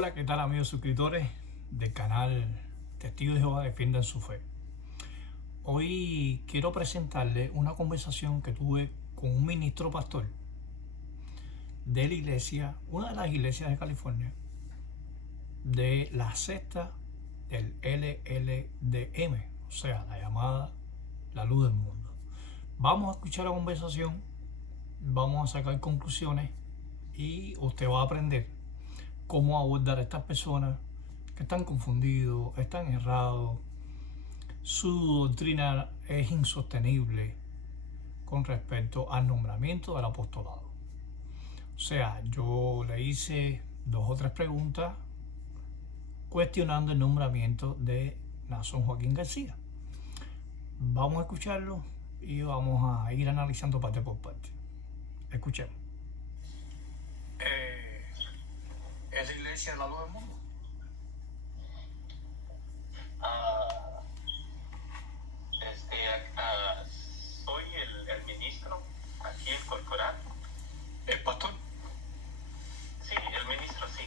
Hola, ¿qué tal amigos suscriptores del canal Testigos de Jehová Defiendan su Fe? Hoy quiero presentarles una conversación que tuve con un ministro pastor de la iglesia, una de las iglesias de California, de la secta del LLDM, o sea, la llamada La Luz del Mundo. Vamos a escuchar la conversación, vamos a sacar conclusiones y usted va a aprender cómo abordar a estas personas que están confundidos, están errados, su doctrina es insostenible con respecto al nombramiento del apostolado. O sea, yo le hice 2 o 3 preguntas cuestionando el nombramiento de Nason Joaquín García. Vamos a escucharlo y vamos a ir analizando parte por parte. Escuchemos. ¿Es la iglesia de la luz del mundo? Soy el ministro aquí en Corcoran. ¿El pastor? Sí, el ministro, sí.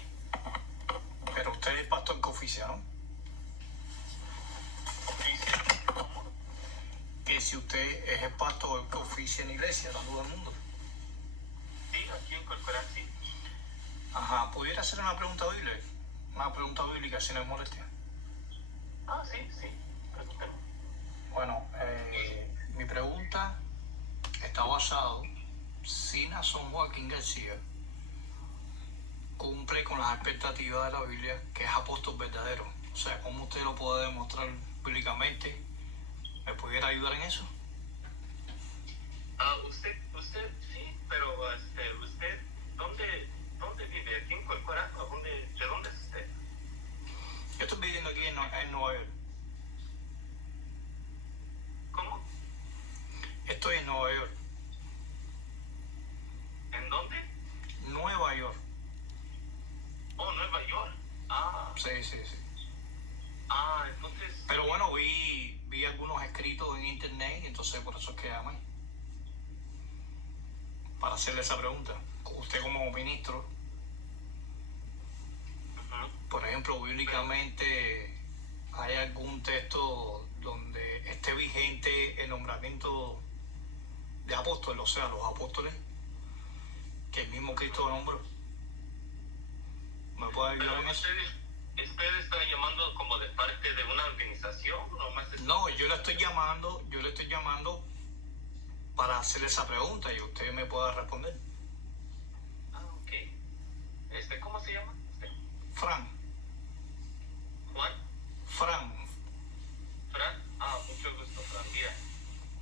Pero usted es el pastor que oficia, ¿no? Oficia. Que si usted es el pastor que oficia en la iglesia de la luz del mundo. Sí, aquí en Corcoran, sí. Ajá, ¿pudiera hacer una pregunta bíblica? Una pregunta bíblica si no es molestia. Sí, sí. Pregúntame. Bueno, mi pregunta está basada si Nason Joaquín García cumple con las expectativas de la Biblia, que es apóstol verdadero. O sea, ¿cómo usted lo puede demostrar bíblicamente? ¿Me pudiera ayudar en eso? Usted, sí, pero usted, ¿dónde vive? ¿Aquí en Corcoran? ¿De dónde es usted? Yo estoy viviendo aquí en Nueva York. ¿Cómo? Estoy en Nueva York. ¿En dónde? Nueva York. Oh, Nueva York. Sí. Entonces... Pero bueno, vi algunos escritos en internet y entonces por eso es que llamé. Para hacerle esa pregunta. Usted como ministro, por ejemplo, bíblicamente, ¿hay algún texto donde esté vigente el nombramiento de apóstoles, o sea, los apóstoles, que el mismo Cristo nombró? ¿Me puede ayudar en eso? ¿Usted está llamando como de parte de una organización? No, yo le estoy llamando para hacerle esa pregunta y usted me pueda responder. Ok. ¿Cómo se llama? Fran. ¿Juan? Fran. ¿Fran? Mucho gusto, Fran. Mira,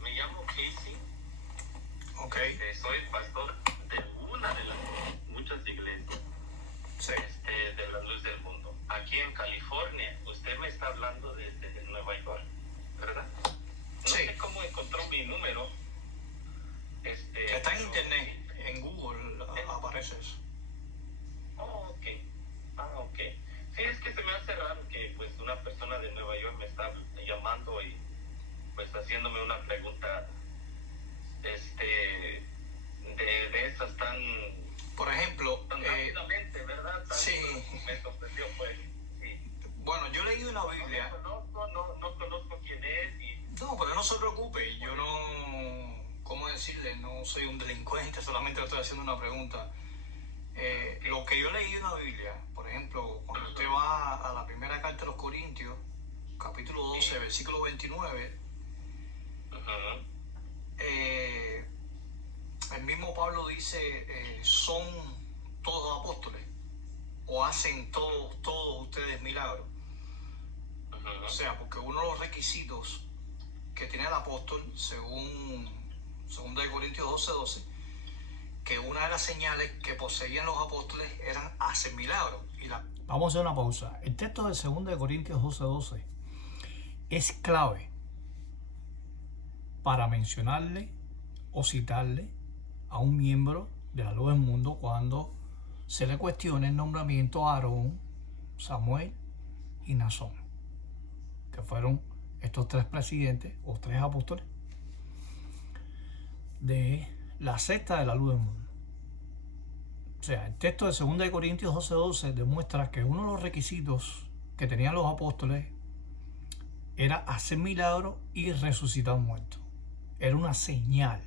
me llamo Casey. Ok. Soy pastor de una de las muchas iglesias Sí. de la Luz del Mundo. Aquí en California, usted me está hablando desde Nueva York, ¿verdad? No Sí. sé cómo encontró mi número. Está en internet, en Google aparece eso. Ok. Ok. Sí, es que se me hace raro que pues una persona de Nueva York me está llamando y pues haciéndome una pregunta de esas tan Por ejemplo, rápidamente, ¿verdad? sí. Me sorprendió, pues. Sí. Bueno, yo leí una Biblia. No conozco quién es y... No, pero no se preocupe, yo no, ¿cómo decirle? No soy un delincuente, solamente le estoy haciendo una pregunta. Lo que yo leí en la Biblia, por ejemplo, cuando usted va a la primera carta de los Corintios, capítulo 12, versículo 29, el mismo Pablo dice, son todos apóstoles, o hacen todos ustedes milagros. O sea, porque uno de los requisitos que tiene el apóstol, según 2 Corintios 12, que una de las señales que poseían los apóstoles eran hacer milagros. Vamos a hacer una pausa. El texto de 2 Corintios 12 es clave para mencionarle o citarle a un miembro de la luz del mundo cuando se le cuestiona el nombramiento a Aarón, Samuel y Naasón, que fueron estos 3 presidentes o 3 apóstoles de la secta de la luz del mundo. O sea, el texto de 2 de Corintios 12:12 demuestra que uno de los requisitos que tenían los apóstoles era hacer milagros y resucitar muertos. Era una señal.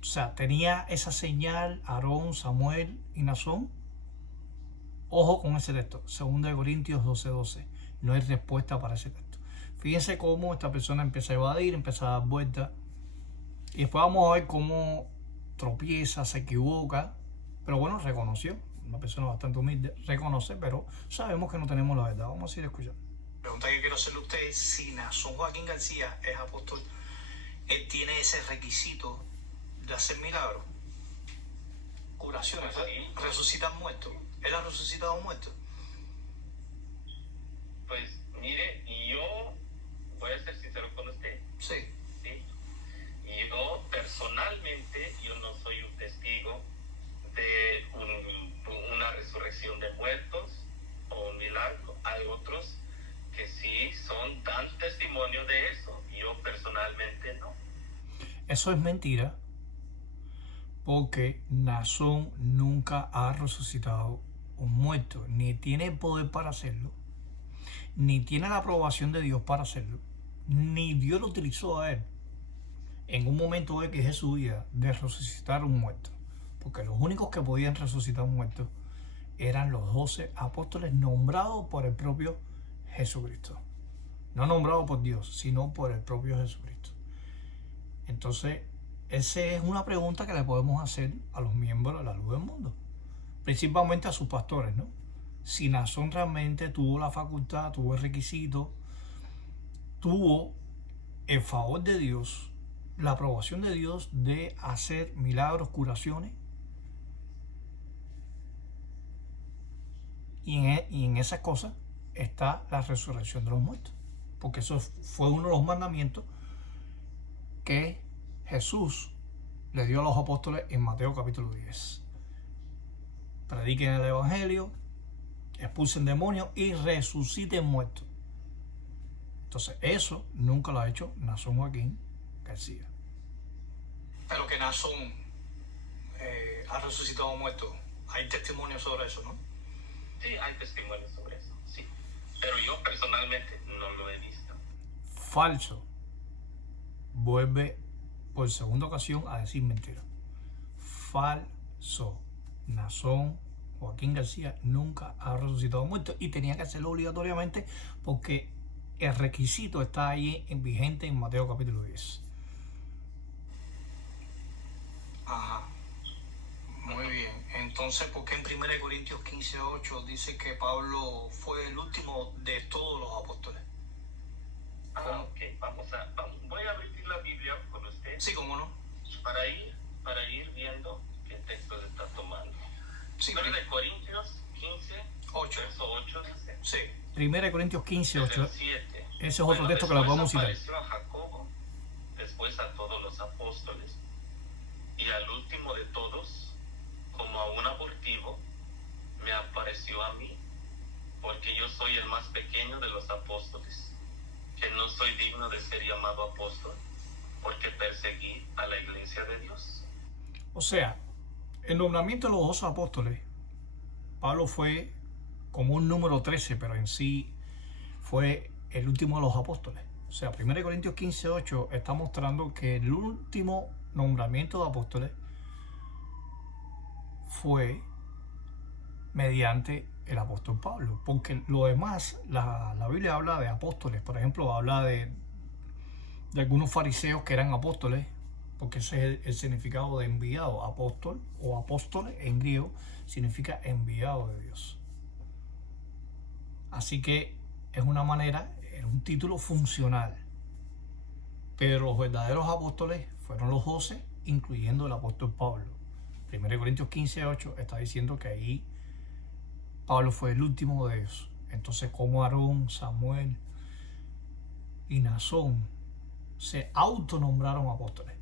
O sea, tenía esa señal Aarón, Samuel y Naasón. Ojo con ese texto, 2 de Corintios 12:12. No hay respuesta para ese texto. Fíjense cómo esta persona empieza a evadir, empieza a dar vueltas. Y después vamos a ver cómo tropieza, se equivoca. Pero bueno, reconoció. Una persona bastante humilde, reconoce, pero sabemos que no tenemos la verdad. Vamos a ir escuchando. La pregunta que quiero hacerle a usted es si Naasón Joaquín García es apóstol, él tiene ese requisito de hacer milagros, curaciones, Sí. resucitar muertos. Él ha resucitado muertos. Pues mire, yo voy a ser sincero con usted. Sí. ¿Sí? Y yo personalmente, yo no soy un testigo de una resurrección de muertos o un milagro. Hay otros que sí dan testimonio de eso. Yo personalmente no. Eso es mentira, porque Naasón nunca ha resucitado un muerto, ni tiene el poder para hacerlo, ni tiene la aprobación de Dios para hacerlo, ni Dios lo utilizó a él en un momento X de su vida de resucitar un muerto, porque los únicos que podían resucitar un muerto eran los 12 apóstoles nombrados por el propio Jesucristo. No nombrados por Dios, sino por el propio Jesucristo. Entonces, esa es una pregunta que le podemos hacer a los miembros de la Luz del Mundo, principalmente a sus pastores, ¿no? Si Naasón realmente tuvo la facultad, tuvo el requisito, tuvo el favor de Dios, la aprobación de Dios de hacer milagros, curaciones, y en esas cosas está la resurrección de los muertos, porque eso fue uno de los mandamientos que Jesús le dio a los apóstoles en Mateo capítulo 10. Prediquen el evangelio, expulsen demonios y resuciten muertos. Entonces eso nunca lo ha hecho Naasón Joaquín García. Pero que Naasón ha resucitado muertos, hay testimonios sobre eso, ¿no? Sí, hay testimonios sobre eso, sí. Pero yo personalmente no lo he visto. Falso. Vuelve por segunda ocasión a decir mentira. Falso. Naasón Joaquín García nunca ha resucitado muerto y tenía que hacerlo obligatoriamente porque el requisito está ahí en vigente en Mateo capítulo 10. Ajá. Muy bien. Entonces, ¿por qué en 1 Corintios 15:8 dice que Pablo fue el último de todos los apóstoles? Ok, voy a abrir la Biblia con usted. Sí, cómo no. Para ir viendo qué texto se está tomando. Sí, 1 Corintios 15, verso 8 dice. Sí. 1 Corintios 15:8. 7. Ese es otro texto que lo podemos citar. Apareció a Jacobo, después a todos los apóstoles, y al último de todos, como a un abortivo, me apareció a mí, porque yo soy el más pequeño de los apóstoles, que no soy digno de ser llamado apóstol, porque perseguí a la iglesia de Dios. O sea, el nombramiento de los 12 apóstoles, Pablo fue como un número 13, pero en sí fue el último de los apóstoles. O sea, 1 Corintios 15:8 está mostrando que el último nombramiento de apóstoles fue mediante el apóstol Pablo, porque lo demás, la Biblia habla de apóstoles, por ejemplo, habla de algunos fariseos que eran apóstoles, porque ese es el significado de enviado. Apóstol o apóstoles en griego significa enviado de Dios. Así que es una manera, es un título funcional. Pero los verdaderos apóstoles fueron los 12, incluyendo el apóstol Pablo. 1 Corintios 15:8 está diciendo que ahí Pablo fue el último de ellos. Entonces, como Aarón, Samuel y Naasón se autonombraron apóstoles.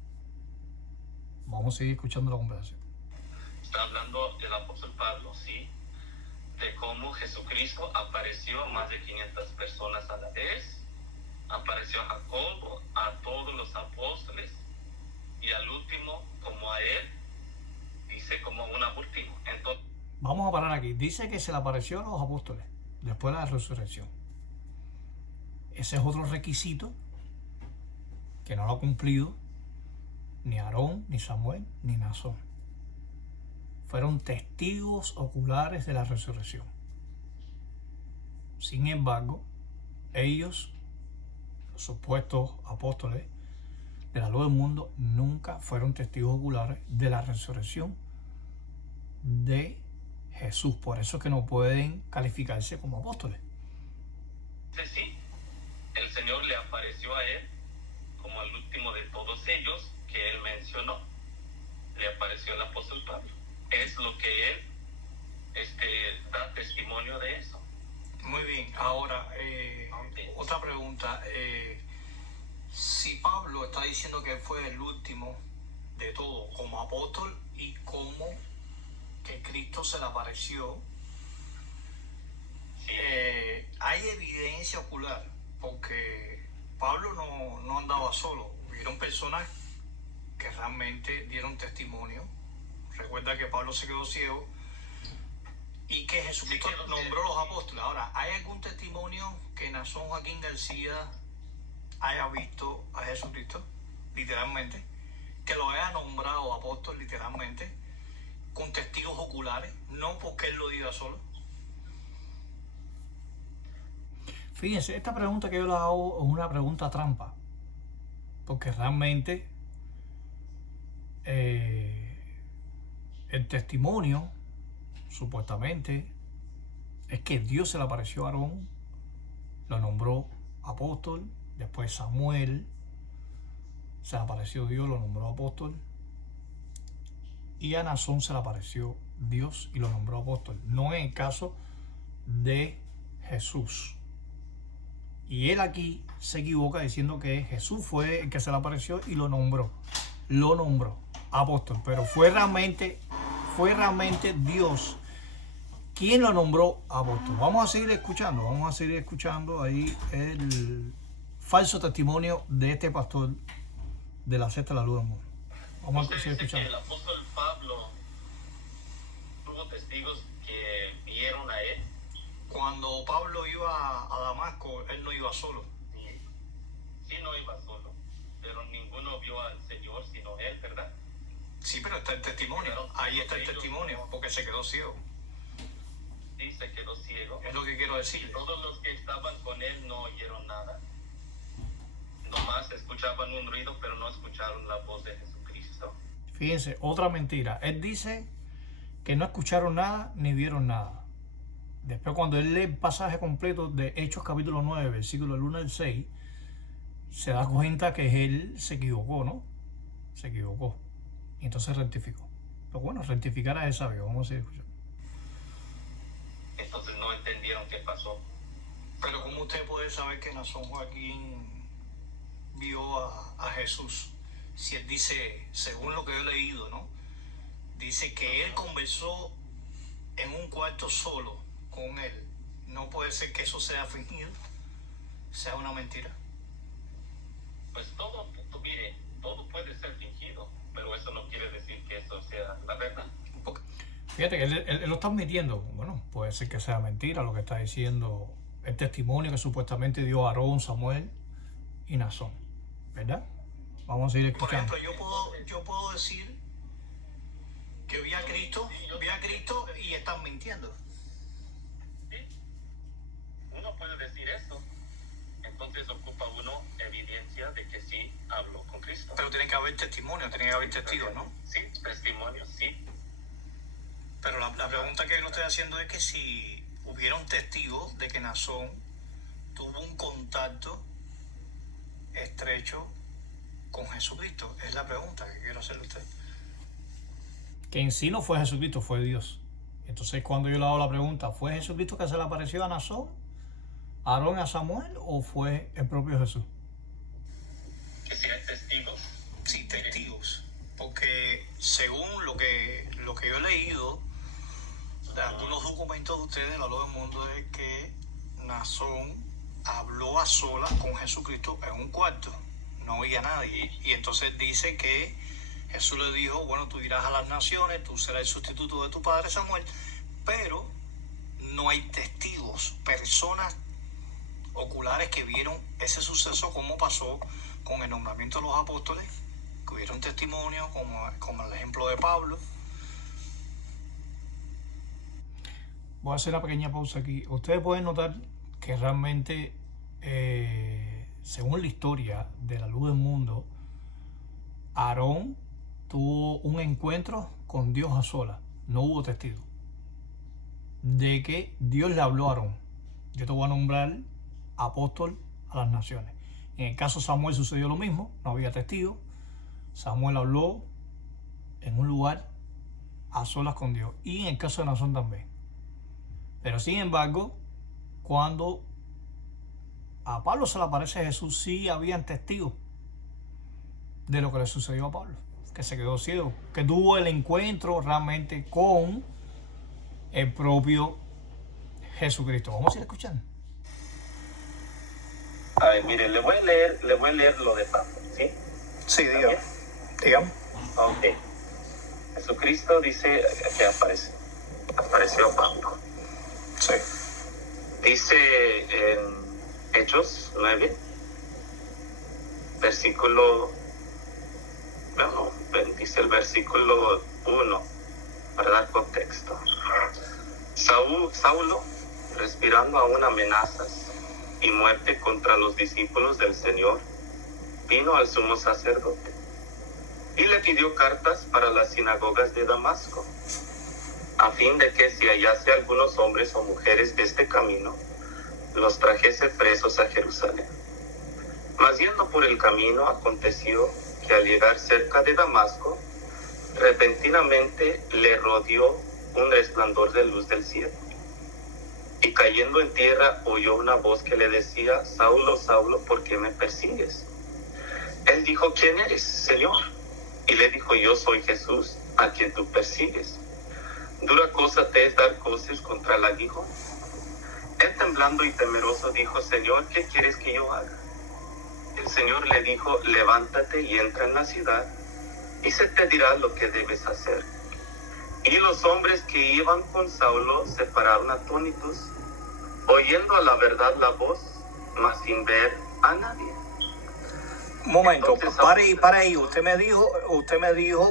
Vamos a seguir escuchando la conversación. Está hablando el apóstol Pablo, sí, de cómo Jesucristo apareció a más de 500 personas a la vez, apareció a Jacobo, a todos los apóstoles, y al último, como a él, dice dice como un abortivo. Entonces, Vamos a parar aquí. Dice que se le apareció a los apóstoles después de la resurrección. Ese es otro requisito que no lo ha cumplido ni Aarón, ni Samuel, ni Naasón. Fueron testigos oculares de la resurrección. Sin embargo, ellos, los supuestos apóstoles de la luz del mundo, nunca fueron testigos oculares de la resurrección de Jesús. Por eso es que no pueden calificarse como apóstoles. sí, el Señor le apareció a él como el último de todos ellos que él mencionó. Le apareció el apóstol Pablo. Es lo que él da testimonio de eso. Muy bien. Ahora, otra pregunta. Si Pablo está diciendo que él fue el último de todo como apóstol y como que Cristo se le apareció, Sí. hay evidencia ocular, porque Pablo no andaba solo. Hubieron personas que realmente dieron testimonio. Recuerda que Pablo se quedó ciego y que Jesucristo Sí, nombró los apóstoles. Ahora, ¿hay algún testimonio que Naasón Joaquín García haya visto a Jesucristo, literalmente, que lo haya nombrado apóstol, literalmente, con testigos oculares, no porque él lo diga solo? Fíjense, esta pregunta que yo le hago es una pregunta trampa, porque realmente el testimonio, supuestamente, es que Dios se le apareció a Aarón, lo nombró apóstol, después Samuel, se le apareció Dios, lo nombró apóstol, y a Naasón se le apareció Dios y lo nombró apóstol. No en el caso de Jesús. Y él aquí se equivoca diciendo que Jesús fue el que se le apareció y lo nombró apóstol. Pero fue realmente Dios quien lo nombró apóstol. Vamos a seguir escuchando ahí el falso testimonio de este pastor de la secta de la luz del mundo. Vamos a seguir Usted dice que escuchando. el apóstol Pablo tuvo testigos que vieron a él. Cuando Pablo iba a Damasco, él no iba solo. Sí, no iba solo, pero ninguno vio al Señor sino él, ¿verdad? Sí, pero está el testimonio. Ahí está el testimonio, porque se quedó ciego. Sí, se quedó ciego. Es lo que quiero decir. Todos los que estaban con él no oyeron nada. Nomás escuchaban un ruido, pero no escucharon la voz de Jesucristo. Fíjense, otra mentira. Él dice que no escucharon nada ni vieron nada. Después, cuando él lee el pasaje completo de Hechos capítulo 9, versículo del 1 al 6, se da cuenta que él se equivocó, ¿no? Se equivocó. Y entonces rectificó. Pero bueno, rectificar es sabio. Vamos a seguir escuchando. Entonces no entendieron qué pasó. Pero ¿cómo usted puede saber que Naasón Joaquín vio a Jesús? Si él dice, según lo que yo he leído, ¿no? Dice que él conversó en un cuarto solo con él. No puede ser que eso sea fingido, sea una mentira. Pues mire, todo puede ser fingido, pero eso no quiere decir que eso sea la verdad. Fíjate que él lo está admitiendo. Bueno, puede ser que sea mentira lo que está diciendo el testimonio que supuestamente dio Aarón, Samuel y Naasón, ¿verdad? Vamos a seguir escuchando. Por ejemplo, yo puedo decir que vi a Cristo y están mintiendo. Sí, uno puede decir eso. Entonces ocupa uno evidencia de que sí habló con Cristo. Pero tiene que haber testimonio, tiene que haber testigos, ¿no? Sí, testimonio, sí. Pero la pregunta que yo estoy haciendo es que si hubieron testigos de que Naasón tuvo un contacto estrecho con Jesucristo. Es la pregunta que quiero hacerle a usted. Que en sí no fue Jesucristo, fue Dios. Entonces cuando yo le hago la pregunta, ¿fue Jesucristo que se le apareció a Naasón, a Aarón, a Samuel, o fue el propio Jesús? Que si hay testigos. Sí, testigos. Porque según lo que yo he leído de algunos documentos de ustedes, la luz del mundo, es que Naasón habló a solas con Jesucristo en un cuarto. No oía a nadie. Y entonces dice que Jesús le dijo, bueno, tú irás a las naciones, tú serás el sustituto de tu padre Samuel, pero no hay testigos, personas oculares que vieron ese suceso, como pasó con el nombramiento de los apóstoles, que hubieron testimonio, como el ejemplo de Pablo. Voy a hacer una pequeña pausa aquí. Ustedes pueden notar que realmente, según la historia de la luz del mundo, Aarón tuvo un encuentro con Dios a solas. No hubo testigo de que Dios le habló a Aarón: yo te voy a nombrar apóstol a las naciones. En el caso de Samuel sucedió lo mismo, no había testigo. Samuel habló en un lugar a solas con Dios, y en el caso de Naasón también. Pero sin embargo, cuando a Pablo se le aparece Jesús, sí habían testigos de lo que le sucedió a Pablo, que se quedó ciego, que tuvo el encuentro realmente con el propio Jesucristo. Vamos a ir escuchando. A ver, mire, le voy a leer lo de Pablo, ¿sí? Sí, dígame. Ok. Jesucristo dice que apareció a Pablo. Sí. Dice en Hechos 9, dice el versículo 1, para dar contexto. Saulo, respirando aún amenazas y muerte contra los discípulos del Señor, vino al sumo sacerdote y le pidió cartas para las sinagogas de Damasco, a fin de que si hallase algunos hombres o mujeres de este camino, los trajese presos a Jerusalén. Mas yendo por el camino, aconteció que al llegar cerca de Damasco, repentinamente le rodeó un resplandor de luz del cielo. Y cayendo en tierra, oyó una voz que le decía: Saulo, Saulo, ¿por qué me persigues? Él dijo: ¿quién eres, Señor? Y le dijo: yo soy Jesús, a quien tú persigues. ¿Dura cosa te es dar coces contra el aguijón? Él, temblando y temeroso, dijo: Señor, ¿qué quieres que yo haga? El Señor le dijo: levántate y entra en la ciudad, y se te dirá lo que debes hacer. Y los hombres que iban con Saulo se pararon atónitos, oyendo a la verdad la voz, mas sin ver a nadie. Un momento, Entonces, para ahí. Usted me dijo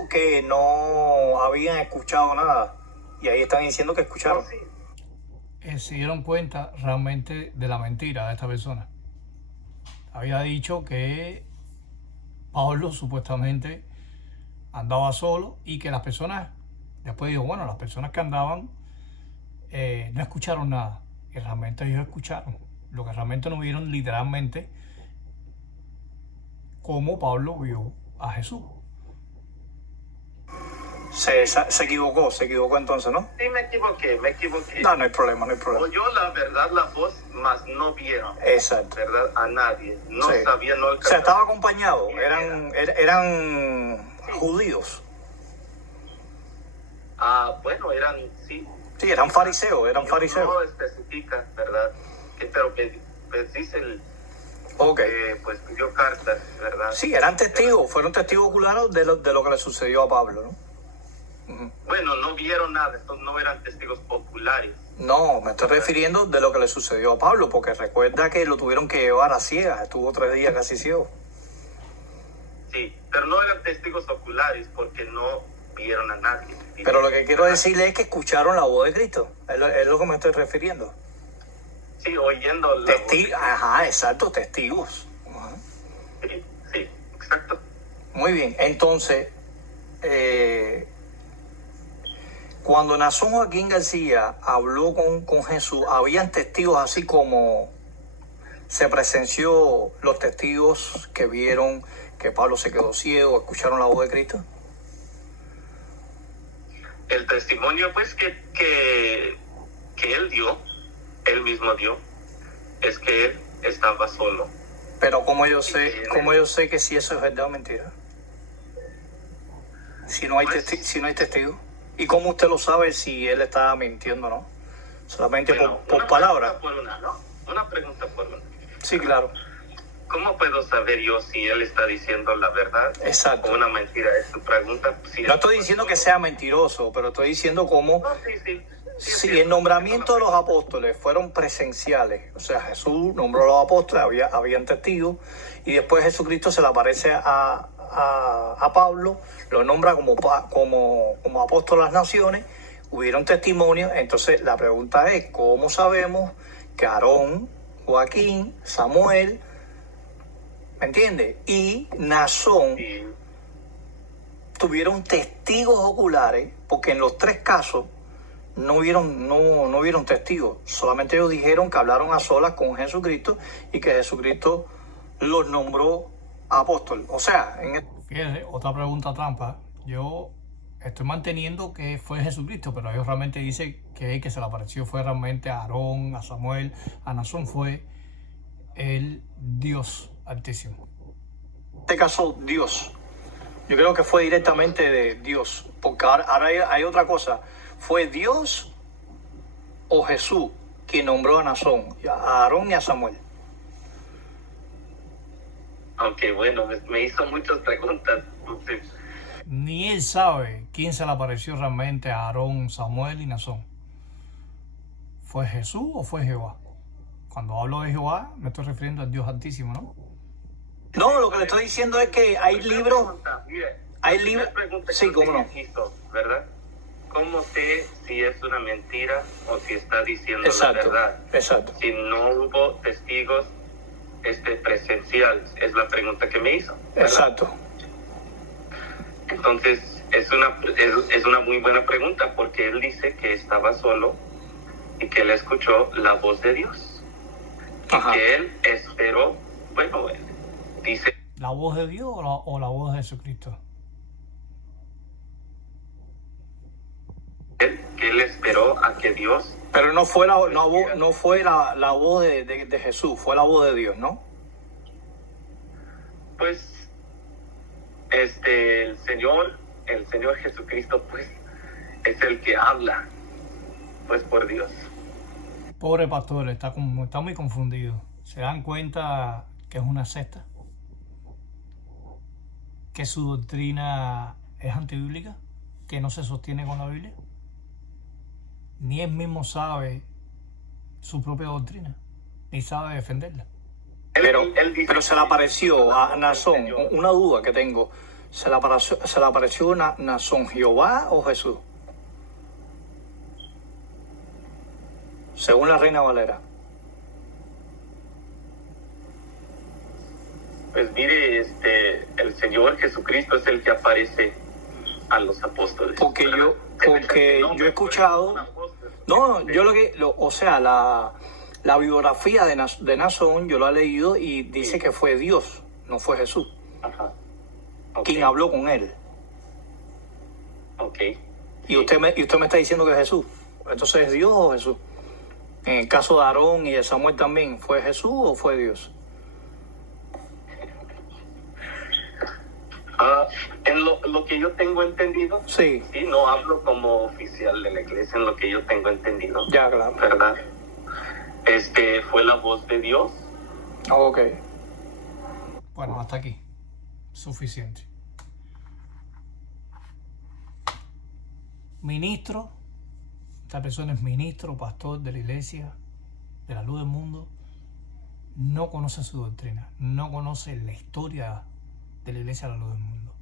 que no habían escuchado nada, y ahí están diciendo que escucharon. Sí. Se dieron cuenta realmente de la mentira de esta persona. Había dicho que Pablo supuestamente andaba solo, y que las personas, después dijo, bueno, las personas que andaban no escucharon nada. Y realmente ellos escucharon. Lo que realmente no vieron literalmente cómo Pablo vio a Jesús. Se equivocó entonces, ¿no? Sí, me equivoqué. No hay problema. Oyó la verdad la voz, mas no vieron. Exacto. ¿Verdad? A nadie. No Sí. sabían, no O sea, alcanzaron. estaba acompañado, eran judíos. Bueno, eran, sí. Sí, eran fariseos. No especifica, ¿verdad? Pero pues dice Ok. pues pidió cartas, ¿verdad? Sí, eran testigos, fueron testigos oculares de lo que le sucedió a Pablo, ¿no? Bueno, no vieron nada, estos no eran testigos oculares. No, me estoy refiriendo de lo que le sucedió a Pablo, porque recuerda que lo tuvieron que llevar a ciegas, estuvo 3 días casi ciego. Sí, pero no eran testigos oculares porque no vieron a nadie. Pero lo que quiero decirle es que escucharon la voz de Cristo, es lo que me estoy refiriendo. Sí, oyendo la voz. Ajá, exacto, testigos. Ajá. Sí, exacto. Muy bien, entonces, cuando Naasón Joaquín García habló con Jesús, ¿habían testigos así como se presenció los testigos que vieron que Pablo se quedó ciego, escucharon la voz de Cristo? El testimonio, pues, que él mismo dio, es que él estaba solo. Pero ¿cómo yo sé que si eso es verdad o mentira? Si no hay testigo. ¿Y cómo usted lo sabe si él está mintiendo o no? Solamente por palabras. Una pregunta por una. Sí, claro. ¿cómo puedo saber yo si él está diciendo la verdad Exacto. o una mentira? Es tu pregunta. Si No estoy diciendo que sea mentiroso, pero estoy diciendo cómo, No, sí. si el nombramiento de los apóstoles fueron presenciales, o sea, Jesús nombró a los apóstoles, habían testigos, y después Jesucristo se le aparece a Pablo, lo nombra como apóstol a las naciones, hubieron testimonios. Entonces la pregunta es, ¿cómo sabemos que Aarón, Joaquín, Samuel, ¿me entiendes?, y Naasón Sí. tuvieron testigos oculares? Porque en los tres casos no hubieron testigos, solamente ellos dijeron que hablaron a solas con Jesucristo y que Jesucristo los nombró apóstol. O sea, fíjense, otra pregunta trampa. Yo estoy manteniendo que fue Jesucristo, pero ellos realmente dicen que el que se le apareció fue realmente a Aarón, a Samuel, a Naasón, fue el Dios Altísimo. En este caso, Dios. Yo creo que fue directamente de Dios, porque ahora hay otra cosa. ¿Fue Dios o Jesús quien nombró a Naasón, a Aarón y a Samuel? Aunque bueno, me hizo muchas preguntas. Entonces, Ni él sabe quién se le apareció realmente a Aarón, Samuel y Naasón. ¿Fue Jesús o fue Jehová? Cuando hablo de Jehová, me estoy refiriendo al Dios Altísimo, ¿no? No, lo que le estoy diciendo es que hay libros. Hay libros. Sí, cómo no. ¿Verdad? ¿Cómo sé si es una mentira o si está diciendo Exacto, la verdad? exacto. Si no hubo testigos presenciales, es la pregunta que me hizo, ¿verdad? Exacto. Entonces, es una muy buena pregunta, porque él dice que estaba solo y que él escuchó la voz de Dios. Ajá. Y que él esperó, bueno, dice... ¿La voz de Dios o la voz de Jesucristo? Que él esperó a que Dios... Pero no fue la voz de Jesús, fue la voz de Dios, ¿no? Pues, el Señor Jesucristo, pues, es el que habla, pues, por Dios. Pobre pastor, está muy confundido. ¿Se dan cuenta que es una secta? ¿Que su doctrina es antibíblica? ¿Que no se sostiene con la Biblia? Ni él mismo sabe su propia doctrina, ni sabe defenderla. Pero se le apareció a Naasón, una duda que tengo, ¿se le apareció a Naasón Jehová o Jesús? Según la Reina Valera. Pues mire, el Señor Jesucristo es el que aparece a los apóstoles. Porque yo he escuchado, la biografía de Naasón yo la he leído y dice que fue Dios, no fue Jesús, quien habló con él. Okay. Y usted me está diciendo que es Jesús. Entonces, ¿es Dios o Jesús? En el caso de Aarón y de Samuel también, ¿fue Jesús o fue Dios? En lo que yo tengo entendido, sí, no hablo como oficial de la iglesia, en lo que yo tengo entendido. Ya, claro. ¿Verdad? Fue la voz de Dios. Ok. Bueno, hasta aquí. Suficiente. Ministro, esta persona es ministro, pastor de la iglesia, de la luz del mundo, no conoce su doctrina, no conoce la historia de la iglesia de la luz del mundo,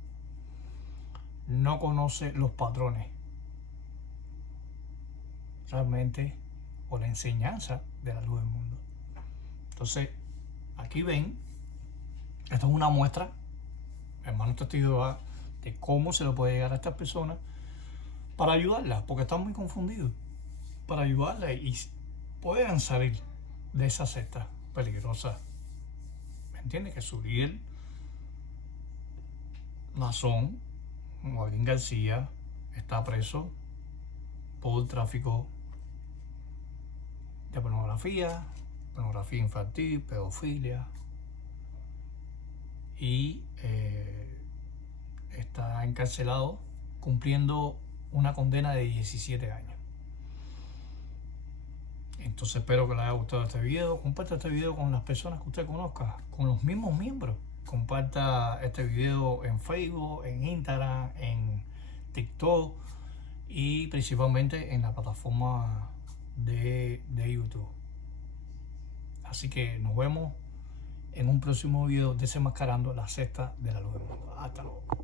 no conoce los patrones realmente o la enseñanza de la luz del mundo. Entonces, aquí ven, esto es una muestra, hermano testigo, de cómo se le puede llegar a estas personas para ayudarlas, porque están muy confundidos, para ayudarlas y puedan salir de esa secta peligrosa. ¿Me entiendes? Que su líder, Naasón, Joaquín García, está preso por tráfico de pornografía infantil, pedofilia, y está encarcelado cumpliendo una condena de 17 años. Entonces espero que les haya gustado este video. Comparta este video con las personas que usted conozca, con los mismos miembros. Comparta este video en Facebook, en Instagram, en TikTok y principalmente en la plataforma de YouTube. Así que nos vemos en un próximo video desenmascarando la secta de la luz del mundo. Hasta luego.